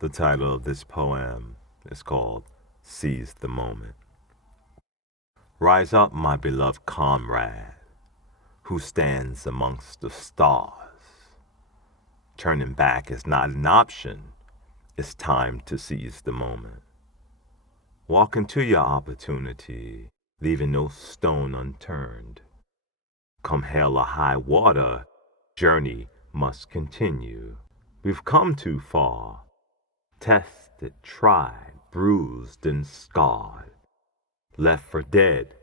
The title of this poem is called Seize the Moment. Rise up, my beloved comrade, who stands amongst the stars. Turning back is not an option. It's time to seize the moment. Walk into your opportunity, leaving no stone unturned. Come hell or high water, journey must continue. We've come too far. Tested, tried, bruised, and scarred. Left for dead,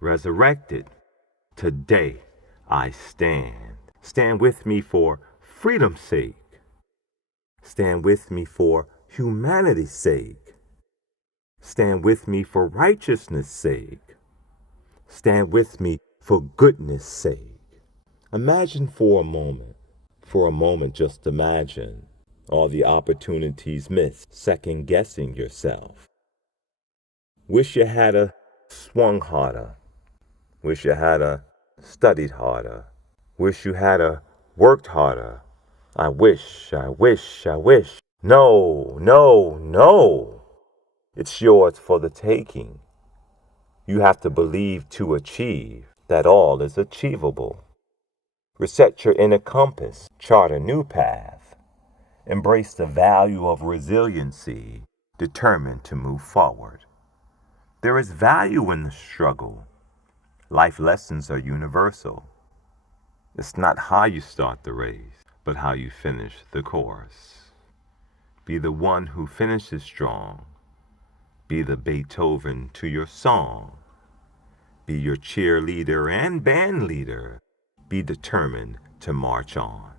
resurrected. Today I stand. Stand with me for freedom's sake. Stand with me for humanity's sake. Stand with me for righteousness' sake. Stand with me for goodness' sake. Imagine for a moment just imagine all the opportunities missed, second guessing yourself. Wish you had a swung harder. Wish you had a studied harder. Wish you had a worked harder. I wish. No, no, no. It's yours for the taking. You have to believe to achieve that all is achievable. Reset your inner compass, chart a new path. Embrace the value of resiliency, determined to move forward. There is value in the struggle. Life lessons are universal. It's not how you start the race, but how you finish the course. Be the one who finishes strong. Be the Beethoven to your song. Be your cheerleader and band leader. Be determined to march on.